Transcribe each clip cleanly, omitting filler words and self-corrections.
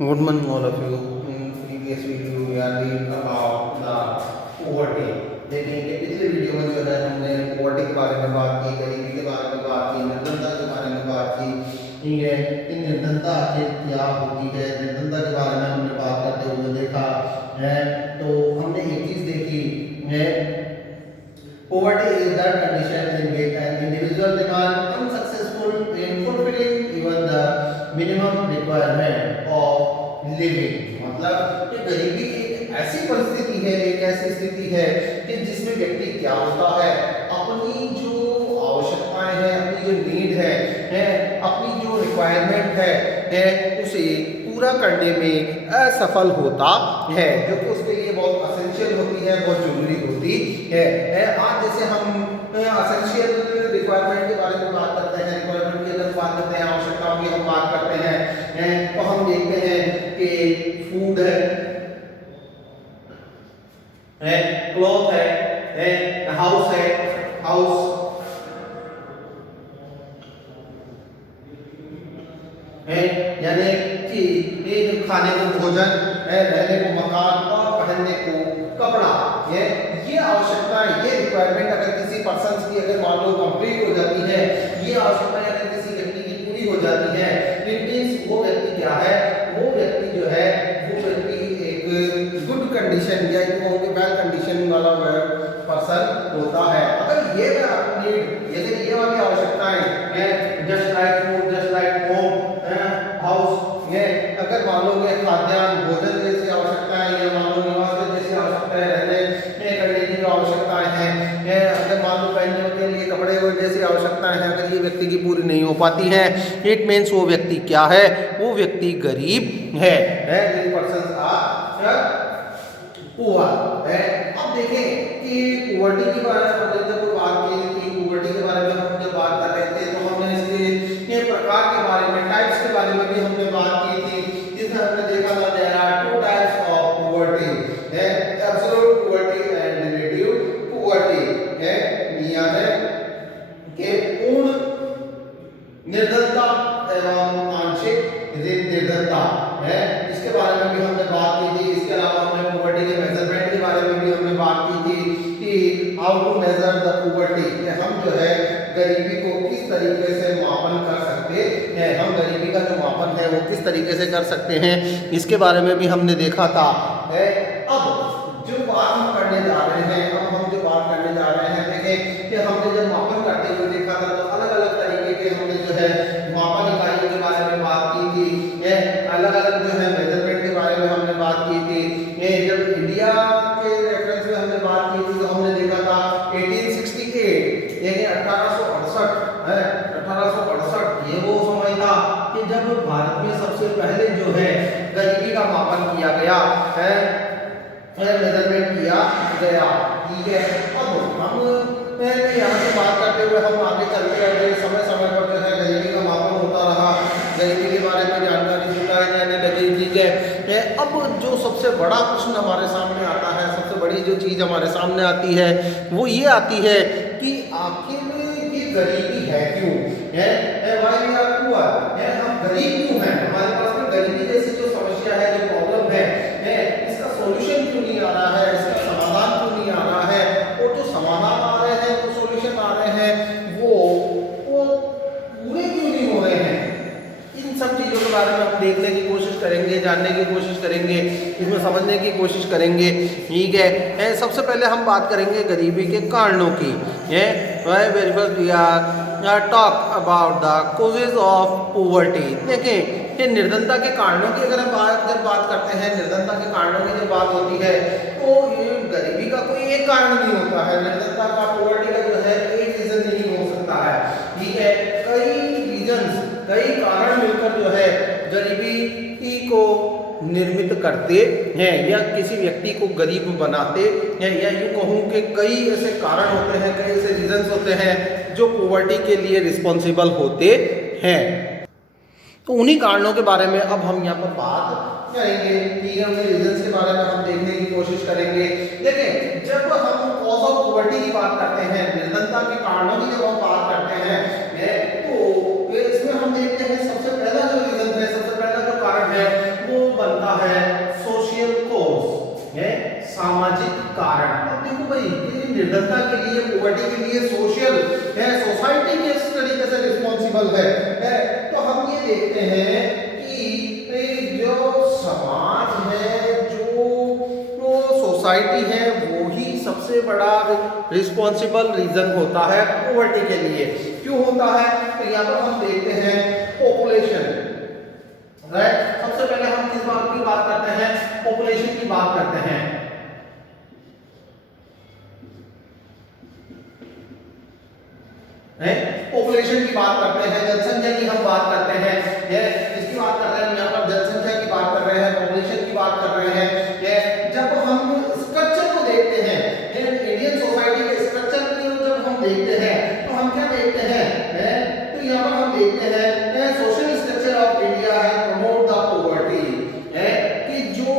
Good morning, all of you. In previous video, we are reading about the poverty. देखिए कि पिछले video में जो है हमने poverty के बारे में बात की, गरीबी के बारे में बात की, निर्धनता के बारे में बात की। ठीक है, कि निर्धनता आखिर क्या होती है, निर्धनता के बारे में हमने बात करते हुए देखा है। तो हमने एक चीज देखी है, poverty is that condition in which an individual remains unsuccessful in fulfilling even the minimum requirement of living। मतलब ये गरीबी एक ऐसी परिस्थिति है, एक ऐसी स्थिति है कि जिसमें व्यक्ति क्या होता है, अपनी जो आवश्यकताएं हैं, अपनी जो नीड है अपनी जो रिक्वायरमेंट है उसे पूरा करने में असफल होता है, जो कि उसके लिए बहुत असेंशियल होती है, बहुत जरूरी होती है। आज जैसे हम असेंशियल रिक्वायरमेंट के बारे में बात करते हैं, रिक्वायरमेंट की अगर बात करते हैं, आवश्यकताओं की हम बात करते हैं, तो हम देखते हैं कि फूड है, क्लॉथ है, हाउस है, हाउस है, यानी कि एक खाने को भोजन है, रहने को मकान और पहनने को कपड़ा है। ये आवश्यकताएं, ये रिक्वायरमेंट अगर किसी पर्सन की अगर मान लो कंप्लीट हो जाती है, ये आवश्यकताएं अगर किसी व्यक्ति की पूरी हो जाती है, इट मींस वो व्यक्ति क्या है, वो व्यक्ति जो है वो व्यक्ति एक गुड कंडीशन या वेल कंडीशन वाला पर्सन होता है। अगर ये नीड, जैसे ये वाली आवश्यकताएं हैं, just like food, just like home, house, ये अगर मान लो कि खाद्यान्न, भोजन जैसी आवश्यकताएं, या मान लो निवास जैसी आवश्यकताएं, रहने करने की जो आवश्यकताएं हैं, अगर मान लो पहनने के लिए कपड़े जैसी आवश्यकताएं हैं, अगर ये व्यक्ति की पूरी नहीं हो पाती है, इट मीन्स वो व्यक्ति क्या है, वो व्यक्ति गरीब है। पर्सन आर पुअर है। अब देखें कि पुअर्टी के बारे में हमने जब बात की थी, पुअर्टी के बारे में हम जब बात कर रहे थे, तो हमने इसके प्रकार के बारे में, टाइप्स के बारे में भी हमने बात की थी, जिसमें हमने देखा था there are two types of poverty है, absolute poverty and relative poverty है। याद है कि पूर्ण निर्धनता एवं आंशिक निर्धनता है, इसके बारे में भी हमने बात की थी। इसके अलावा हमने पुअर्टी के मेजरमेंट के बारे में भी हमने बात की थी कि how to measure the poverty, हम जो है गरीबी को किस तरीके से मापन कर सकते हैं, हम गरीबी का जो मापन है वो किस तरीके से कर सकते हैं, इसके बारे में भी हमने देखा था। अब जो बात हम करने जा रहे हैं, अब हम जो बात करने जा रहे हैं, देखें कि हमने जब मापन करते हुए देखा था, तो अलग अलग तरीके के हमने जो है मापन इकाइयों के बारे में बात की थी, अलग अलग जो है मेजरमेंट के बारे में हमने बात की थी। जब इंडिया के रेफरेंस में हमने बात की थी, तो हमने देखा था 1868 यानी 1868 ये वो समय था कि जब भारत में सबसे पहले जो है गरीबी का मापन किया गया है, मेजरमेंट किया गया। ठीक है, अब हम यहाँ से बात करते हुए हम आगे चलते रहे, समय समय पर जो है गरीबी का मापन होता रहा, गरीबी के बारे में जानकारी जुटाई जाने लगी। ठीक है, अब जो सबसे बड़ा प्रश्न हमारे सामने आता है, सबसे बड़ी जो चीज़ हमारे सामने आती है वो ये आती है कि आखिर ये गरीबी है क्यों, व्हाई वी आर पुअर, हम गरीब क्यों हैं, हमारे पास में गरीबी जैसी जो समस्या है, जो प्रॉब्लम है, इसका सॉल्यूशन क्यों नहीं आ रहा है, इसका समाधान क्यों नहीं आ रहा है, और जो समाधान आ रहे हैं, जो सॉल्यूशन आ रहे हैं, वो पूरे क्यों नहीं हो रहे हैं। इन सब चीज़ों के बारे में हम देखने की कोशिश करेंगे, जानने की कोशिश करेंगे, इसमें समझने की कोशिश करेंगे। ठीक है, सबसे पहले हम बात करेंगे गरीबी के कारणों की। Very first we are talk about the causes of poverty. देखें कि निर्धनता के कारणों की अगर हम जब बात करते हैं, निर्धनता के कारणों की जब बात होती है, तो ये गरीबी का कोई एक कारण नहीं होता है, निर्धनता का, पॉवर्टी का जो है एक रीजन नहीं हो सकता है। ठीक है, कई रीजन्स, कई कारण मिलकर जो है गरीबी को निर्मित करते हैं या किसी व्यक्ति को गरीब बनाते हैं, या यूँ कहूँ कि कई ऐसे कारण होते हैं, कई ऐसे रीजंस होते हैं जो पॉवर्टी के लिए रिस्पॉन्सिबल होते हैं। तो उन्हीं कारणों के बारे में अब हम यहाँ पर बात करेंगे, तीनों के रीजंस के बारे में हम देखने की कोशिश करेंगे। देखें, जब हम कॉज ऑफ पॉवर्टी की बात करते हैं, निर्धनता के कारणों की जब हम बात करते हैं, तो इसमें हम देखते हैं सबसे पहला जो रीजन है, सबसे पहला जो कारण है वो निर्धनता के लिए, पॉवर्टी के लिए सोशल है, सोसाइटी किस तरीके से रिस्पॉन्सिबल है। तो हम ये देखते हैं कि जो समाज है, जो सोसाइटी है, वो ही सबसे बड़ा रिस्पॉन्सिबल रीजन होता है पॉवर्टी के लिए। क्यों होता है? तो यहाँ पर हम देखते हैं पॉपुलेशन, राइट। सबसे पहले हम किस बात की बात करते हैं? पॉपुलेशन की बात करते हैं। पॉपुलेशन की बात करते हैं, जनसंख्या की हम बात करते हैं, इसकी बात कर रहे हैं, यहाँ पर जनसंख्या की बात कर रहे हैं, पॉपुलेशन की बात कर रहे हैं। जब हम स्ट्रक्चर को देखते हैं, इंडियन सोसाइटी के स्ट्रक्चर को जब हम देखते हैं, तो हम क्या देखते हैं? तो यहाँ पर हम देखते हैं सोशल स्ट्रक्चर ऑफ इंडिया है प्रमोट द पॉवर्टी, कि जो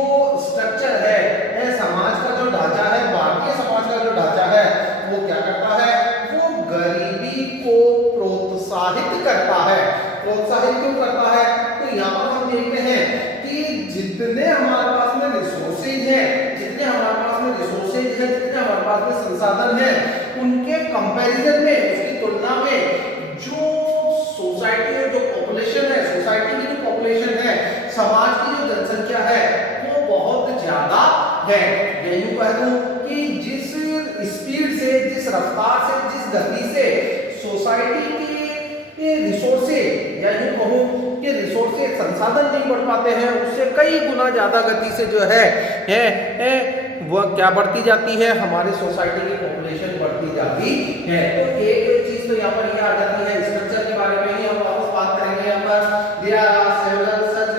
स्ट्रक्चर है समाज का जो ढांचा है, भारतीय समाज का जो ढांचा है, वो क्या करता है? वो गरीबी को प्रोत्साहित करता है। प्रोत्साहित क्यों करता है? तो यहाँ पर हम देखते हैं कि जितने हमारे पास में रिसोर्सेज है, जितने हमारे पास में रिसोर्सेज है, जितने हमारे पास में संसाधन है, उनके कंपैरिजन में, उसकी तुलना में जो सोसाइटी है, जो पॉपुलेशन है, सोसाइटी की जो पॉपुलेशन है, समाज की जो जनसंख्या है, वो बहुत ज्यादा है। यही कह दूं कि जिस स्पीड से, जिस रफ्तार से, जिस गति से सोसाइटी के रिसोर्सेज, या यूं कहूं कि रिसोर्सेज, संसाधन नहीं बढ़ पाते हैं, उससे कई गुना ज्यादा गति से जो है वह क्या बढ़ती जाती है? हमारी सोसाइटी की पॉपुलेशन बढ़ती जाती है। तो एक चीज तो यहाँ पर ये आ जाती है, स्ट्रक्चर के बारे में ही हम वापस बात करेंगे। यहाँ पर there are several such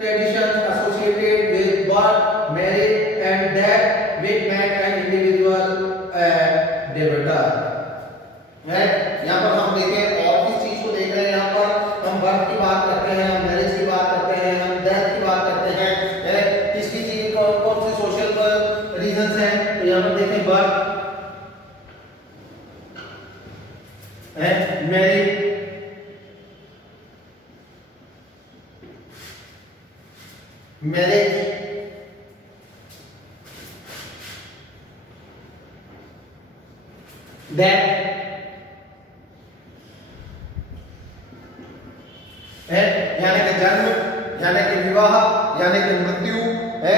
traditions associated with birth, marriage and death which make an individual debtor. यहाँ पर हम देखें और किस चीज को देख रहे हैं? यहाँ पर हम बर्थ की बात करते हैं, हम मैरिज की बात करते हैं, हम डेथ की बात करते हैं। किसकी चीज, कौन सी सोशल रीजंस हैं? तो यहाँ पर देखें बर्थ है, मैरिज, डेथ है, यानी कि जन्म, यानी कि विवाह, यानी कि मृत्यु है।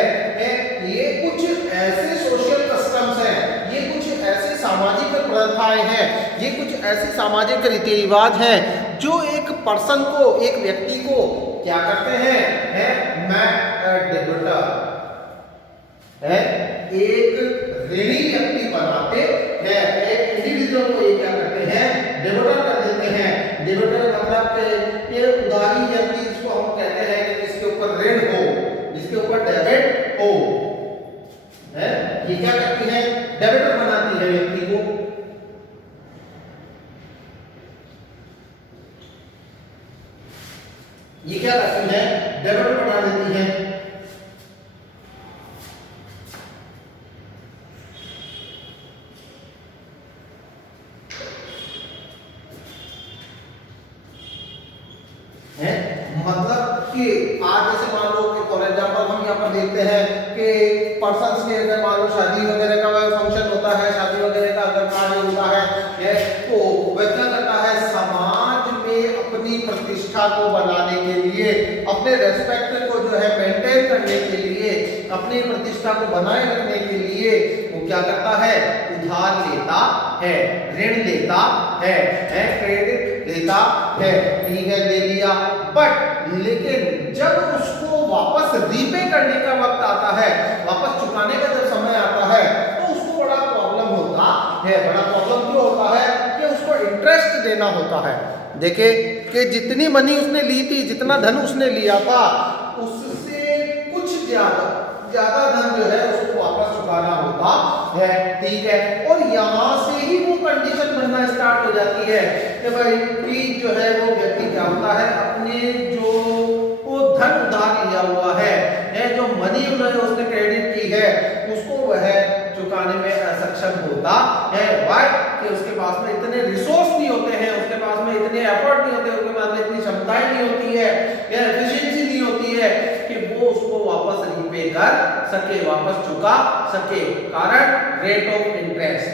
ये कुछ ऐसे सोशल कस्टम्स हैं, ये कुछ ऐसी सामाजिक प्रथाएं हैं, ये कुछ ऐसे सामाजिक रीति रिवाज हैं जो एक पर्सन को, एक व्यक्ति को क्या करते हैं? डेबिटर है, एक ऋणी व्यक्ति बनाते हैं, एक इंडिविजुअल को ये क्या करते हैं? डेबिटर कर देते हैं। डेबिटर मतलब ये उधारी व्यक्ति, जिसको हम कहते हैं कि जिसके ऊपर ऋण हो, जिसके ऊपर डेबिट हो, है, ये क्या करती है? डेबिटर बनाती है व्यक्ति को। ये क्या करती है? डेबिटर बना देती है। मतलब कि आज जैसे मान लो कि फॉर एग्जांपल हम यहाँ पर देखते हैं कि पर्सन्स के अगर मान लो शादी वगैरह का फंक्शन होता है, शादी वगैरह का अगर कार्य होता है, तो वह क्या करता है? समाज में अपनी प्रतिष्ठा को बनाने के लिए, अपने रेस्पेक्ट को जो है मेंटेन करने के लिए, अपनी प्रतिष्ठा को बनाए रखने के लिए वो क्या करता है? उधार लेता है, ऋण लेता है, क्रेडिट लेता है। ठीक है, ले लिया, बट लेकिन जब उसको वापस रीपे करने का वक्त आता है, वापस चुकाने का जब समय आता है, तो उसको बड़ा प्रॉब्लम होता है। बड़ा प्रॉब्लम क्यों होता है? कि उसको इंटरेस्ट देना होता है। देखिए कि जितनी मनी उसने ली थी, जितना धन उसने लिया था, उससे कुछ ज्यादा धन जो है उसको वापस चुकाना होता है। ठीक है, और यहाँ से ही वो कंडीशन बनना स्टार्ट हो जाती है कि भाई कि जो है वो व्यक्ति क्या होता है? अपने जो वो धन उधार लिया हुआ है, जो मनी उसने क्रेडिट की है, उसको वह चुकाने में असक्षम होता है। वाई? कि उसके पास में इतने रिसोर्स नहीं होते हैं, उसके पास में इतने एफर्ट नहीं होते, उसके पास में इतनी क्षमताएं नहीं होती है, या एफिशिएंसी नहीं होती है कि वो उसको वापस रीपे कर सके, वापस चुका सके। कारण रेट ऑफ इंटरेस्ट,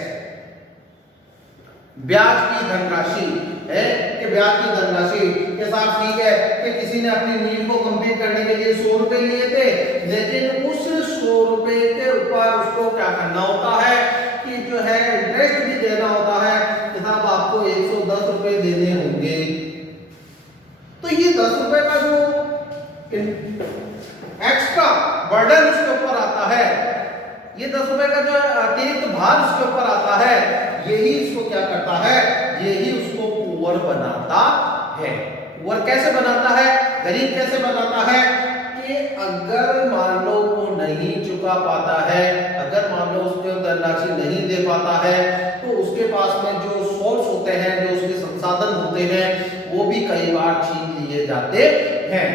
ब्याज की धनराशि है कि ब्याज की धनराशि के साथ ठीक है कि किसी ने अपनी नीड को कंप्लीट करने के लिए 100 रुपए लिए थे, लेकिन उस 100 रुपए के ऊपर उसको क्या करना होता है कि जो है इंटरेस्ट भी देना होता है कि साहब आपको 110 रुपए देने होंगे। तो ये 10 रुपए का जो एक्स्ट्रा बर्डन उसके ऊपर आता है, ये 10 रुपए का जो अतिरिक्त भार उसके ऊपर आता है, यही इसको क्या करता है, यही उसको पुअर बनाता है। पुअर कैसे बनाता है, गरीब कैसे बनाता है कि अगर मान लो वो नहीं चुका पाता है, अगर मान लो उसको धनराशि नहीं दे पाता है, तो उसके पास में जो सोर्स होते हैं, जो उसके संसाधन होते हैं, वो भी कई बार छीन लिए जाते हैं।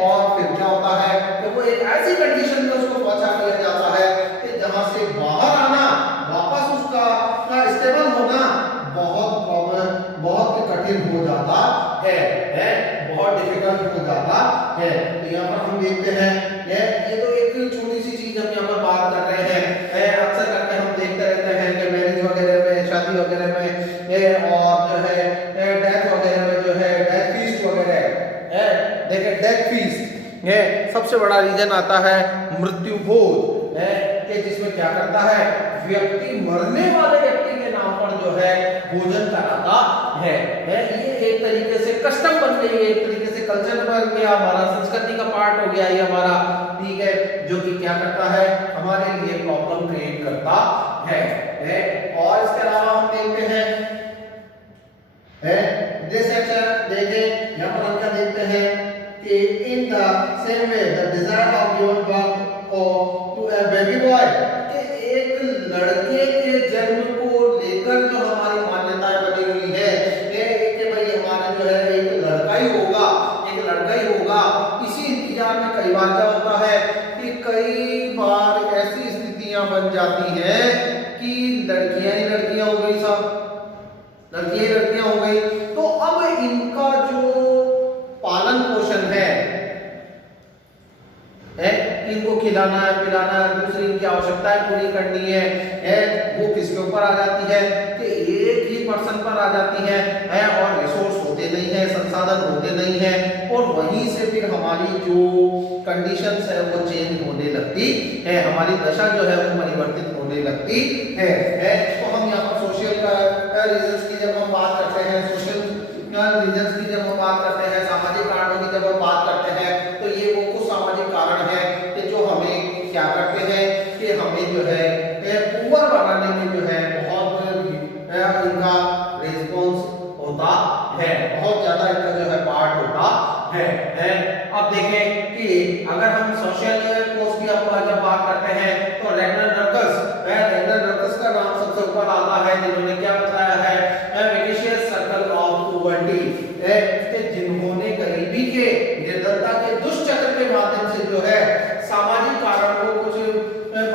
और फिर क्या होता है कि वो एक ऐसी कंडीशन में उसको पहुंचा दिया जाता है कि जहां से बाहर आना, वापस उसका स्टेबल होना बहुत कठिन हो जाता है, बहुत डिफिकल्ट हो जाता है। तो यहाँ पर हम देखते हैं ये तो एक छोटी सी चीज हम यहाँ पर बात कर रहे हैं। अक्सर करके हम देखते रहते हैं कि मैरिज वगैरह में, शादी वगैरह में और जो है डेथ वगैरह में जो है डेथ फीस्ट वगैरह देखिए डेथ फीस्ट ये सबसे बड़ा रीजन आता है मृत्यु भोज कि जिसमें क्या करता है व्यक्ति मरने वाले व्यक्ति के नाम पर जो है भोजन कराता है। ये एक तरीके से कस्टम बन गई है, एक तरीके से कल्चर बन गया, हमारा संस्कृति का पार्ट हो गया ये हमारा, ठीक है, जो कि क्या करता है हमारे लिए प्रॉब्लम क्रिएट करता है। और इसके अलावा हम देखते हैं दिस सेक्शन देखें, यहाँ पर हम क्या देखते हैं कि in the same way the desire of given birth to a baby boy, कि एक लड़के के जन्म को लेकर जो हमारी मान्यताएं बनी हुई है कि भाई हमारा जो है एक लड़का ही होगा, एक लड़का ही होगा। इसी इंतजार में कई बार क्या होता है कि कई बार ऐसी स्थितियां बन जाती हैं कि लड़कियां ही लड़कियां हो गई, सब लड़कियां ही लड़कियां हो गई, तो अब इनका जो पालन पोषण है इनको खिलाना है, पिलाना है, दूसरी इनकी आवश्यकताएं पूरी करनी है वो किसके ऊपर आ जाती है कि एक ही पर्सन पर आ जाती है और रिसोर्स होते नहीं है, संसाधन होते नहीं है, और वहीं से फिर हमारी जो कंडीशंस है वो चेंज होने लगती है, हमारी दशा जो है वो परिवर्तित होने लगती है। तो हम यहाँ पर सोशल रीजंस की जब हम बात करते हैं, सोशल रीजंस की जब हम बात करते हैं, सामाजिक कारणों की जब हम बात करते हैं, तो ये वो कुछ सामाजिक कारण है कि जो हमें क्या करते हैं कि हमें जो है पुअर बनाने में जो है बहुत इनका रिस्पॉन्स होता है, बहुत ज्यादा इनका जो है पार्ट होता है। अब देखें कि अगर हम सोशल कोर्स की जब बात करते हैं तो रेगनर नर्कस का नाम सबसे ऊपर आता है, जिन्होंने क्या बताया है विशियस सर्कल ऑफ पॉवर्टी, जिन्होंने गरीबी के, निर्धनता के दुष्चक्र के माध्यम से जो है सामाजिक कारण को कुछ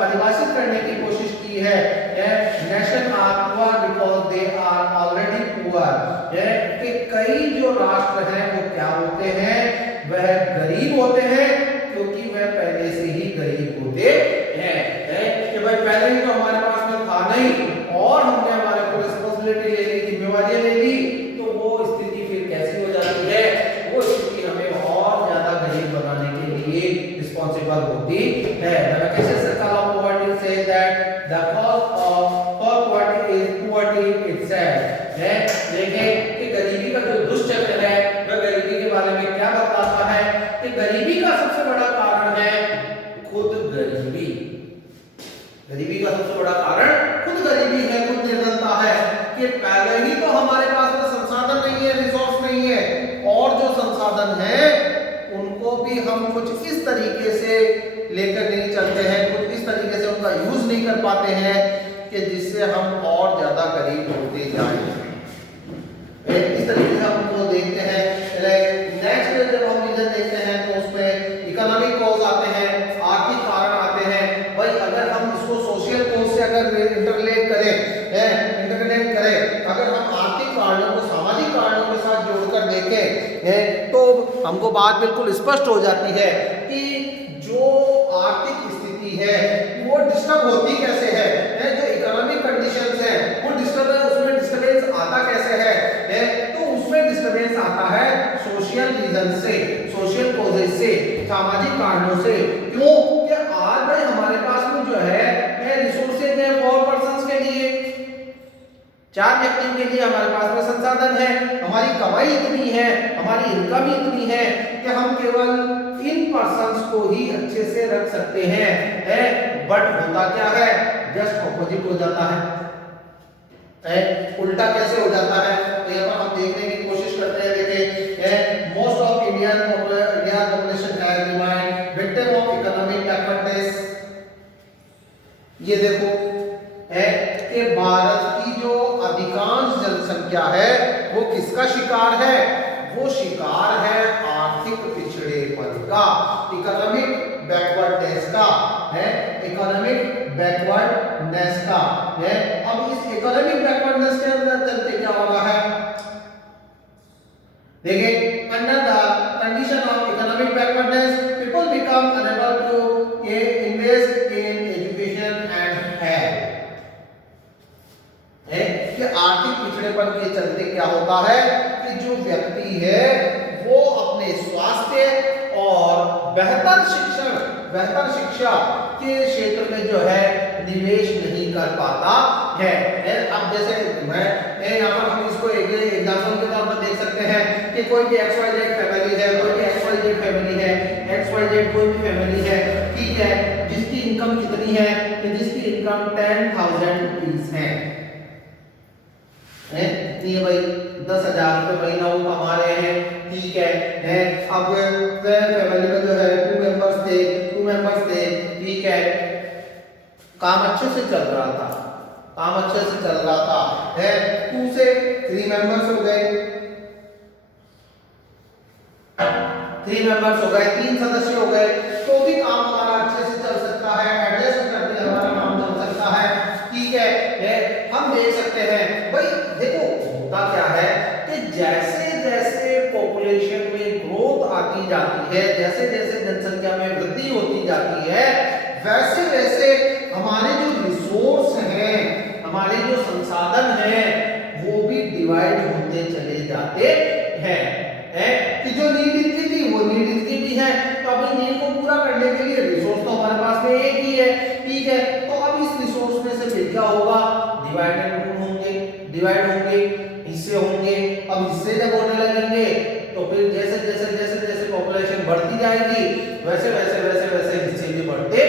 परिभाषित करने की कोशिश की है। Nation are poor because they are already poor, कि कई जो राष्ट्र हैं वो क्या होते हैं, वह गरीब होते हैं क्योंकि वह पहले से ही गरीब होते हैं, कि भाई पहले ही तो हमारे पास में था नहीं और हमने हमारे को रिस्पांसिबिलिटी ले ली, जिम्मेवारियां ले ली, तो वो स्थिति फिर कैसी हो जाती है, वो स्थिति हमें और ज्यादा गरीब बनाने के लिए रिस्पांसिबल होती है। The vicious circle of poverty say that the cause of poverty is poverty itself, देखें कि गरीबी का जो दुष्चक्र है वह गरीबी के बारे में क्या बताता है कि गरीबी का सबसे बड़ा कारण है खुद गरीबी, गरीबी का सबसे बड़ा कारण खुद गरीबी है, खुद निर्धनता है, कि पहले ही तो हमारे पास में संसाधन नहीं है, रिसोर्स नहीं है, और जो संसाधन है उनको भी हम कुछ इस तरीके से लेकर नहीं चलते हैं, कुछ इस तरीके से उनका यूज नहीं कर पाते हैं कि जिससे हम और ज्यादा गरीब होते जाएं। इस तरीके से हम उनको देखते हैं। नेक्स्ट जब हम रीजन देखते हैं तो उसमें इकोनॉमिक कॉज आते हैं, आर्थिक कारण आते हैं। भाई अगर हम इसको सोशल कॉज से अगर इंटरलेट करें, अगर हम आर्थिक कारणों को सामाजिक कारणों के साथ जोड़कर देखें तो हमको बात बिल्कुल स्पष्ट हो जाती है कि जो आर्थिक स्थिति है वो डिस्टर्ब होती कैसे है, जो इकोनॉमिक कंडीशंस है वो डिस्टर्ब है, उसमें डिस्टर्बेंस रीजन से, सोशल कॉजेज से, सामाजिक कारणों से। क्यों कि आज भाई हमारे पास में जो है रिसोर्सेज है 4 पर्संस के लिए, 4 व्यक्तियों के लिए हमारे पास में संसाधन है, हमारी कमाई इतनी है, हमारी इनकम इतनी है कि हम केवल इन पर्संस को ही अच्छे से रख सकते हैं। बट होता क्या है, जस्ट ऑपोजिट हो जाता है। उल्टा कैसे हो जाता है, तो यहाँ पर हम देखने की कोशिश करते हैं। देखिए, most of Indian population has remind victim of economic backwardness. ये देखो है कि भारत की जो अधिकांश जनसंख्या है वो किसका शिकार है, वो शिकार है आर्थिक पिछड़ेपन का, इकोनॉमिक बैकवर्डनेस का है, इकोनॉमिक बैकवर्डनेस का है। अब इस इकोनॉमिक बैकवर्डनेस के अंदर चलते क्या हो रहा है, देखिए, under the condition of economic backwardness people become unable to invest in education and health. है कि आर्थिक पिछड़ेपन के चलते क्या होता है कि जो व्यक्ति है वो अपने स्वास्थ्य और बेहतर शिक्षा के क्षेत्र में जो है निवेश नहीं कर पाता है। अब जैसे मैं यहाँ पर हम इसको एक एग्जांपल के तौर पर देख सकते हैं कि कोई भी XYZ फैमिली है, कोई भी XYZ फैमिली है, XYZ कोई भी फैमिली है, ठीक है, जिसकी इनकम कितनी है, कि जिसकी इनकम 10,000 रुपीस है, इतनी है भाई, 10,000 रुपए महीना वो कमा रहे हैं, ठीक है। अब फैमिली में जो है 2 मेंबर्स थे, ठीक है, काम अच्छे से चल रहा था, है 2 से 3 मेंबर्स हो गए, 3 सदस्य हो गए, तो भी काम हमारा अच्छे से चल सकता है, एडजस्ट करके हमारा काम चल सकता है, ठीक है। हम देख सकते हैं भाई, देखो होता क्या है कि जैसे जैसे पॉपुलेशन में ग्रोथ आती जाती है, जैसे जैसे जनसंख्या में वृद्धि होती जाती है, वैसे वैसे हमारे जो रिसोर्स हैं, हमारे जो संसाधन हैं, वो भी डिवाइड होते चले जाते हैं। कि जो नीड इनकी थी वो नीड इनकी भी है, तो अभी नीड को पूरा करने के लिए रिसोर्स तो हमारे पास में एक ही है, ठीक है। तो अब इस रिसोर्स में से फिर क्या होगा, डिवाइड होंगे, हिस्से होंगे। अब हिस्से जब होने लगेंगे तो फिर जैसे पॉपुलेशन बढ़ती जाएगी वैसे हिस्से भी बढ़ते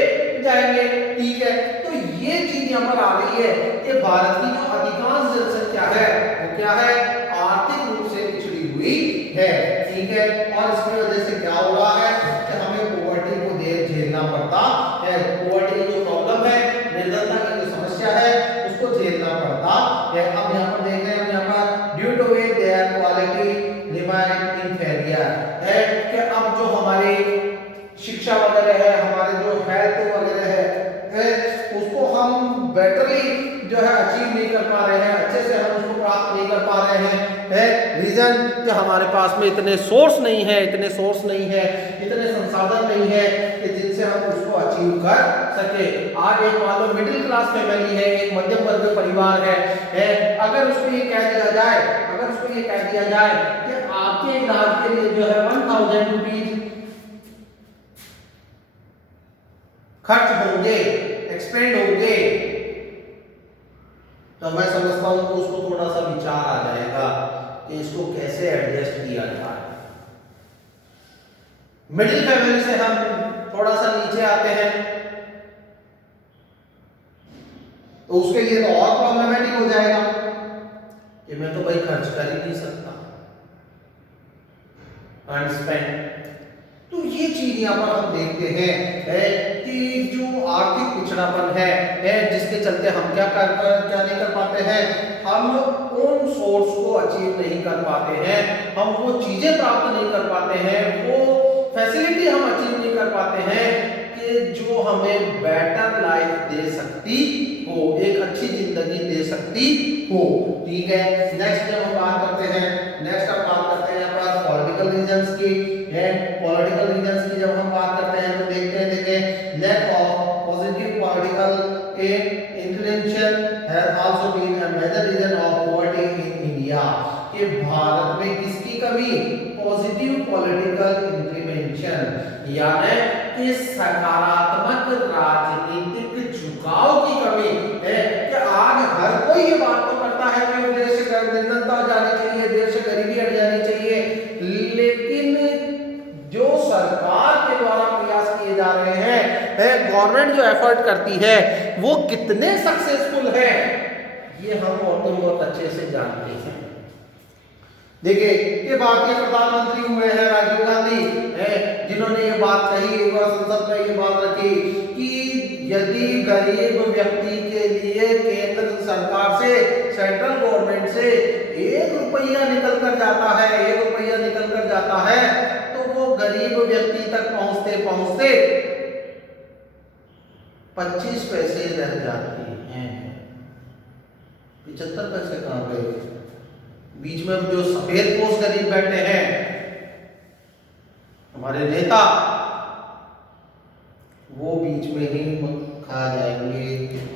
जाएंगे, ठीक है। तो ये चीज यहाँ पर आ रही है कि भारत की जो अधिकांश जनसंख्या है वो क्या है, आर्थिक रूप से पिछड़ी हुई है, ठीक है। और इसकी वजह से क्या हो रहा है कि हमें पॉवर्टी को झेलना पड़ता है, पॉवर्टी की जो प्रॉब्लम है, निर्धनता की जो समस्या है, उसको झेलना पड़ता है। अब यहाँ पर देख रहे हैं, यहाँ पर due to their quality remain inferior है कि अब जो हमारी शिक्षा वगैरह है, हमारे जो हेल्थ वगैरह है, उसको हम बेटरली जो है अचीव नहीं कर पा रहे हैं, अच्छे से हम उसको प्राप्त नहीं कर पा रहे हैं। रीजन कि हमारे पास में इतने सोर्स नहीं है, इतने संसाधन नहीं है कि जिनसे हम उसको अचीव कर सके। आज एक मान लो मिडिल क्लास फैमिली है, एक मध्यम वर्ग परिवार है, अगर उसको ये कह दिया जाए कि आपके इलाज के लिए जो है 1,000 रुपीज खर्च होंगे, एक्सपेंड होंगे, तो मैं समझता हूं कि उसको थोड़ा सा विचार आ जाएगा कि इसको कैसे एडजस्ट किया जाए। मिडिल फैमिली से हम थोड़ा सा नीचे आते हैं तो उसके लिए तो और प्रॉब्लमेटिक हो जाएगा कि मैं तो भाई खर्च कर ही नहीं सकता, तो ये चीज यहाँ पर हम देखते हैं कि जो आर्थिक पिछड़ापन है जिसके चलते हम क्या नहीं कर पाते हैं, हम उन सोर्स को अचीव नहीं कर पाते हैं, हम वो चीजें प्राप्त नहीं कर पाते हैं, वो फैसिलिटी हम अचीव नहीं कर पाते हैं कि जो हमें बेटर लाइफ दे सकती हो, एक अच्छी जिंदगी दे सकती हो, ठीक है। नेक्स्ट जब हम बात करते हैं, यहाँ पर पॉलिटिकल रीजंस की जब हम बात करते हैं तो देखिए lack of positive political influential has also been a major reason of poverty in India. कि भारत में किसकी कमी, पॉजिटिव पॉजिटिव पॉलिटिकल इंटरवेंशन, यानी कि सकारात्मक राजनीतिक झुकाव की कमी है कि आज हर कोई ये बात तो करता है कि देश से निर्धनता जानी चाहिए, देश से गरीबी हट जानी चाहिए, लेकिन जो सरकार के द्वारा प्रयास किए जा रहे हैं, गवर्नमेंट जो एफर्ट करती है वो कितने सक्सेसफुल है ये हम और तुम बहुत अच्छे से जानते हैं। देखिए कि भारतीय प्रधानमंत्री हुए हैं राजीव गांधी, जिन्होंने ये बात कही, एक बार संसद में ये बात रखी कि यदि गरीब व्यक्ति के लिए केंद्र सरकार से, सेंट्रल गवर्नमेंट से 1 रुपया निकल कर जाता है, 1 रुपया निकल कर जाता है, तो वो गरीब व्यक्ति तक पहुंचते पहुंचते 25 पैसे रह जाते हैं। 75 पैसे कहां गए? बीच में जो सफेद पोष गरीब बैठे हैं हमारे नेता, वो बीच में ही खा जाएंगे,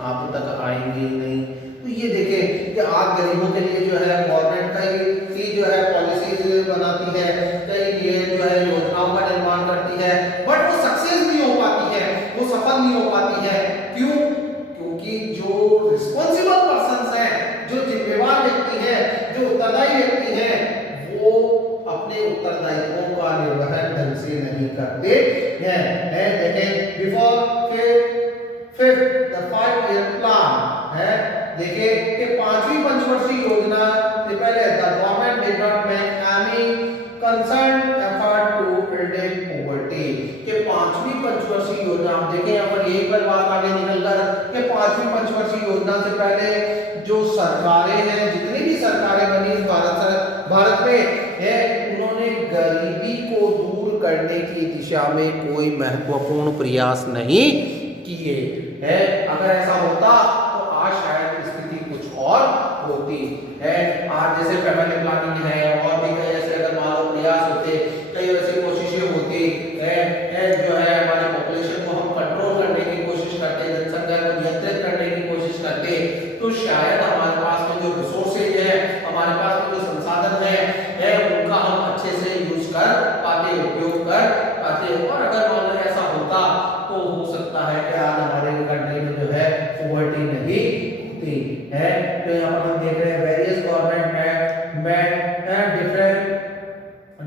आप तक आएंगे नहीं। तो ये देखें कि आप गरीबों के लिए जो है गवर्नमेंट कई जो है पॉलिसीज बनाती है, कई ये जो है योजनाओं का निर्माण करती है, बट वो सक्सेस नहीं हो पाती है, वो सफल नहीं हो पाती है। क्यों? क्योंकि जो रिस्पॉन्सिबल पर्सन हैं, जो जिम्मेवार व्यक्ति है, जो उत्तरदायी व्यक्ति है, वो अपने उत्तरदायित्वों का निर्वहन ढंग से नहीं करते हैं। देखें before fifth the 5-year plan है, देखिए कि 5वीं पंचवर्षीय योजना से पहले the government did not make any concern effort to eradicate poverty, कि 5वीं पंचवर्षीय योजना, आप देखें यहाँ पर यही पर बात आगे निकल कर कि 5वीं पंचवर्षीय योजना से पहले जो सरकारें हैं, जितनी भी सरकारें बनी भारत में है, उन्होंने गरीबी को दूर करने की दिशा में कोई महत्वपूर्ण प्रयास नहीं किए है। अगर ऐसा होता तो आज शायद स्थिति कुछ और होती है। आज जैसे फैमिली प्लानिंग है और भी कई ऐसे अगर मान लो प्रयास होते, कई ऐसी कोशिशें होती है जो है हमारे पॉपुलेशन को हम कंट्रोल करने की कोशिश करते, जनसंख्या को नियंत्रित करने की कोशिश करते, तो शायद हमारे पास में जो रिसोर्सेज है, हमारे पास में जो संसाधन है उनका हम अच्छे से यूज कर पाते, उपयोग कर पाते। और अगर मान लो ऐसा होता तो हो सकता है कि आज हमारे कंट्री में जो है पॉवर्टी नहीं होती है। तो यहाँ पर हम देख रहे हैं वेरियस गवर्नमेंट में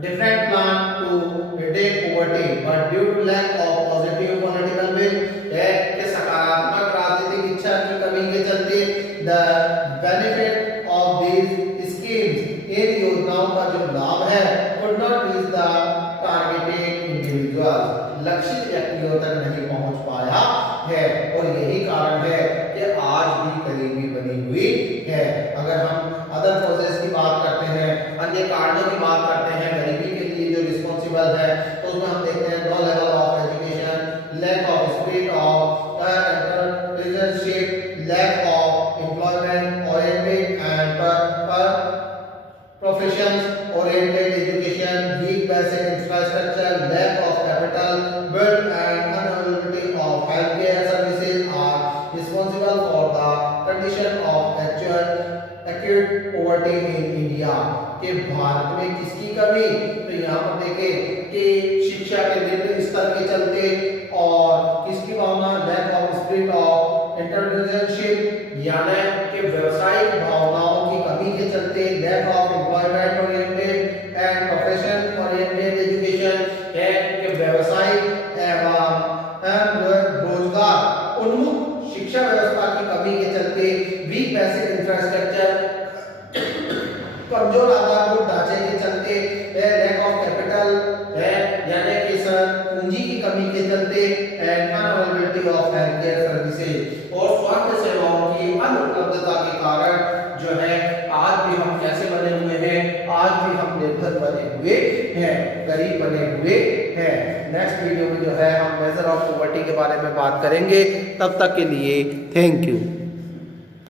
different plan to eradicate poverty, but due to lack of positive political will, के सकारात्मक राजनीतिक इच्छा की कमी के चलते the benefit of these schemes, इन योजनाओं का जो लाभ है could not reach the targeted individuals, लक्षित व्यक्तियों तक नहीं पहुंच पाया है। और यही कारण है कि आज भी गरीबी बनी हुई है। अगर हम अदर कॉजेस की बात करते हैं, अन्य कारणों की बात करते हैं गरीबी के लिए जो रिस्पॉन्सिबल है, तो उसमें हम देखते हैं low level of education, lack of spirit of entrepreneurship, lack of employment oriented and professions oriented education, weak basic infrastructure, lack of capital build and unavailability of health care services are responsible for the condition of acute poverty in India. के भारत में किसकी कमी? तो यहाँ पर देखें कि शिक्षा के निम्न स्तर के चलते और किसकी भावना, lack of spirit of entrepreneurship, यानी कि व्यवसायिक भावनाओं की कमी के चलते, lack of employment oriented and profession oriented education, है कि व्यवसायिक एवं रोजगार उन्मुख शिक्षा व्यवस्था की कमी के चलते, वीक बेसिक इंफ्रास्ट्रक्चर, कमजोर आधारभूत ढांचे के चलते, लैक ऑफ कैपिटल है यानी कि पूंजी की कमी के चलते, and unavailability of health care services, और स्वास्थ्य सेवाओं की अनुपलब्धता के कारण जो है आज भी हम कैसे बने हुए हैं, आज भी हम निर्धन बने हुए हैं, गरीब बने हुए हैं। नेक्स्ट वीडियो में जो है हम मेजर ऑफ पॉवर्टी के बारे में बात करेंगे। तब तक के लिए थैंक यू।